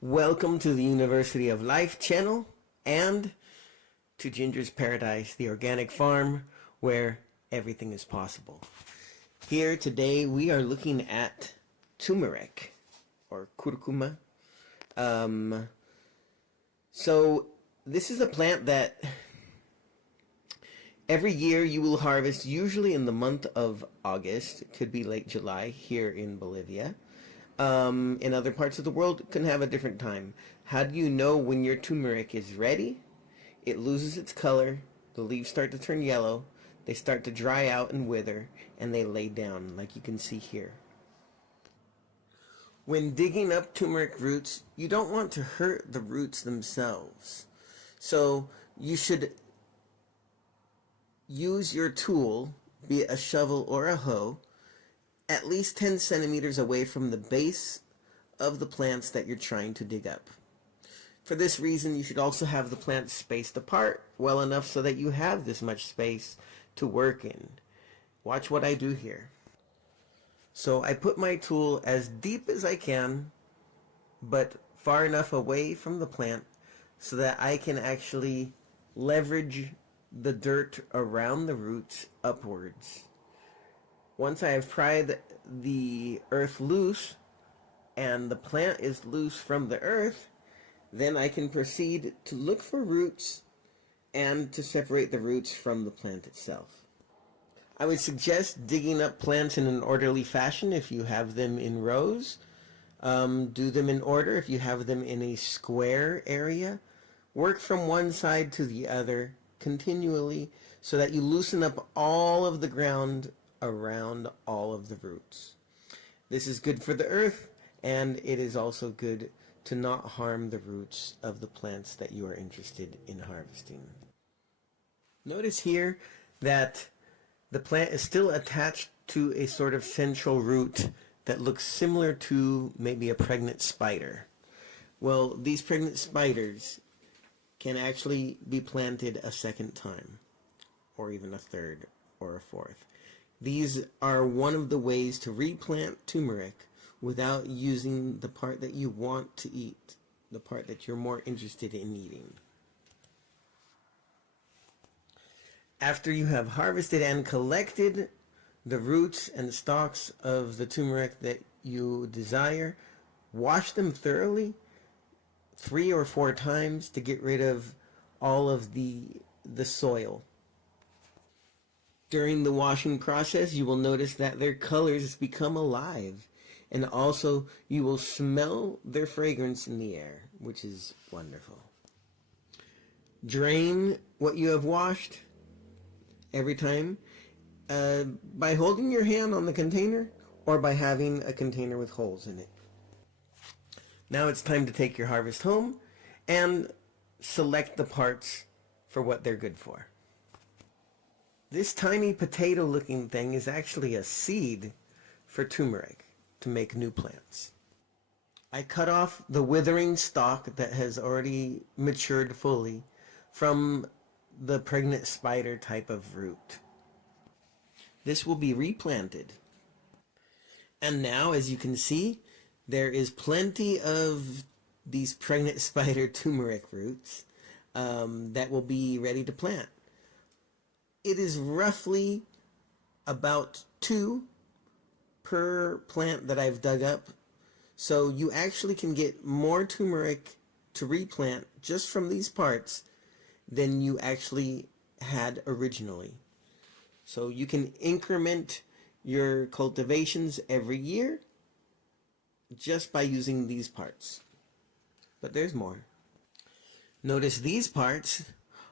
Welcome to the University of Life channel and to Ginger's Paradise, the organic farm where everything is possible. Here today we are looking at turmeric or curcuma. So this is a plant that every year you will harvest, usually in the month of August. It could be late July here in Bolivia. In other parts of the world, it can have a different time. How do you know when your turmeric is ready? It loses its color, the leaves start to turn yellow, they start to dry out and wither, and they lay down, like you can see here. When digging up turmeric roots, you don't want to hurt the roots themselves. So you should use your tool, be it a shovel or a hoe, at least 10 centimeters away from the base of the plants that you're trying to dig up. For this reason, you should also have the plants spaced apart well enough so that you have this much space to work in. Watch what I do here. So I put my tool as deep as I can, but far enough away from the plant so that I can actually leverage the dirt around the roots upwards. Once I have pried the earth loose and the plant is loose from the earth, then I can proceed to look for roots and to separate the roots from the plant itself. I would suggest digging up plants in an orderly fashion if you have them in rows. Do them in order if you have them in a square area. Work from one side to the other continually so that you loosen up all of the ground around all of the roots. This is good for the earth, and it is also good to not harm the roots of the plants that you are interested in harvesting. Notice here that the plant is still attached to a sort of central root that looks similar to maybe a pregnant spider. Well, these pregnant spiders can actually be planted a second time, or even a third or a fourth. These are one of the ways to replant turmeric without using the part that you want to eat, the part that you're more interested in eating. After you have harvested and collected the roots and stalks of the turmeric that you desire, wash them thoroughly 3 or 4 times to get rid of all of the soil. During the washing process, you will notice that their colors become alive, and also you will smell their fragrance in the air, which is wonderful. Drain what you have washed every time by holding your hand on the container or by having a container with holes in it. Now it's time to take your harvest home and select the parts for what they're good for. This tiny potato-looking thing is actually a seed for turmeric to make new plants. I cut off the withering stalk that has already matured fully from the pregnant spider type of root. This will be replanted. And now, as you can see, there is plenty of these pregnant spider turmeric roots that will be ready to plant. It is roughly about 2 per plant that I've dug up. So you actually can get more turmeric to replant just from these parts than you actually had originally. So you can increment your cultivations every year just by using these parts. But there's more. Notice these parts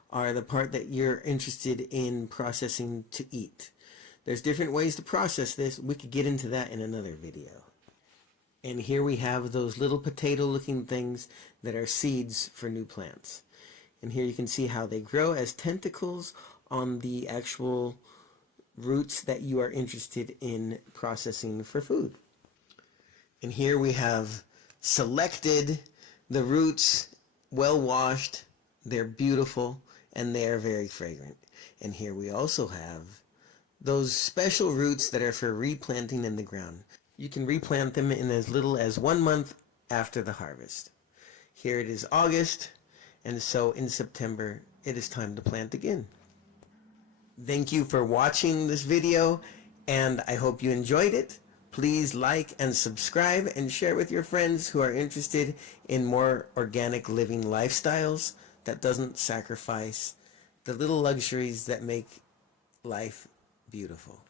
are the part that you're interested in processing to eat. There's different ways to process this. We could get into that in another video. And here we have those little potato-looking things that are seeds for new plants. And here you can see how they grow as tentacles on the actual roots that you are interested in processing for food. And here we have selected the roots, well washed, they're beautiful, and they are very fragrant. And here we also have those special roots that are for replanting in the ground. You can replant them in as little as 1 month after the harvest. Here it is August, and so in September it is time to plant again. Thank you for watching this video, and I hope you enjoyed it. Please like and subscribe and share with your friends who are interested in more organic living lifestyles that doesn't sacrifice the little luxuries that make life beautiful.